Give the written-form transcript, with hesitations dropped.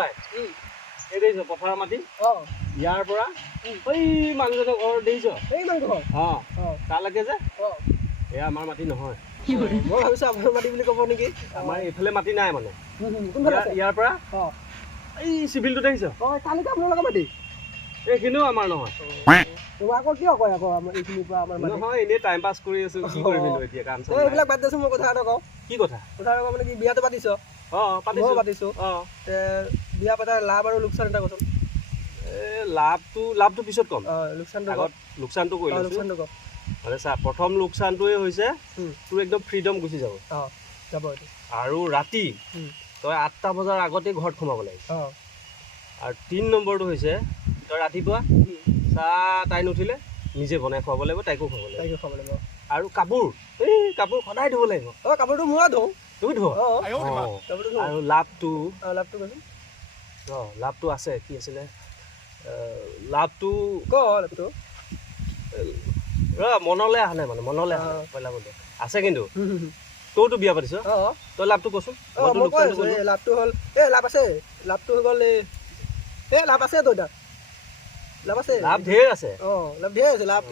ভাই এই দেখিছ পথাৰৰ মাটি ইয়াৰ পৰা এই মানুহজনৰ ঘৰ দেখিছ এই মানুহ ঘৰ তালৈকে যে এয়া আমাৰ মাটি নহয় মই ভাবিছো আপোনাৰ মাটি বুলি ক'ব নেকি আমাৰ এইফালে মাটি নাই মানে কোনফালে আছে ইয়াৰ পৰা এই চিভিলটো দেখিছ তালৈকে আপোনালোকৰ মাটি এইখিনিও আমাৰ নহয় তোমাৰ আকৌ কিয় কয় আকৌ এইখিনিৰ পৰা আমাৰ মাটি নহয় এনেই টাইম পাছ কৰি আছো কি কৰিবি এতিয়া কাম চাম এইবিলাক বাদ দিছো মই কথা এটা কওঁ কি কথা মানে কি বিয়াটো পাতিছ পাতিছো বিয়া পতাৰ লাভ আৰু লোকচান এটা কচোন লাভটো পিছত কম লোকচানটো লোকচানটো কৰি লোকচানটো কওঁ মানে চা প্ৰথম লোকচানটোৱে হৈছে তোৰ একদম ফ্ৰীডম গুচি যাব যাব এইটো আৰু ৰাতি তই 8টা বজাৰ আগতে ঘৰত সোমাব লাগিব আৰু 3 নম্বৰটো হৈছে তই ৰাতিপুৱা চাহ তাই নুঠিলে নিজে বনাই খুৱাব লাগিব তাইকো খুৱাব লাগিব আৰু কাপোৰ সদায় ধুব লাগিব কাপোৰটো মই ধুওঁ তুমি ধুৱ আৰু লাভটো কৈছোঁ লাভটো আছে কি আছিলে লাভটো মনলৈ অহা নাই মানে মনলৈ পইলা বন্ধু আছে কিন্তু তইতো বিয়া পাতিছ তই লাভটো কচোন লাভটো হ'ল লাভ আছে লাভটো হৈ গ'ল লাভ আছে তই তাত লাভ আছে লাভ ঢেৰ আছে লাভ ঢেৰ আছে লাভ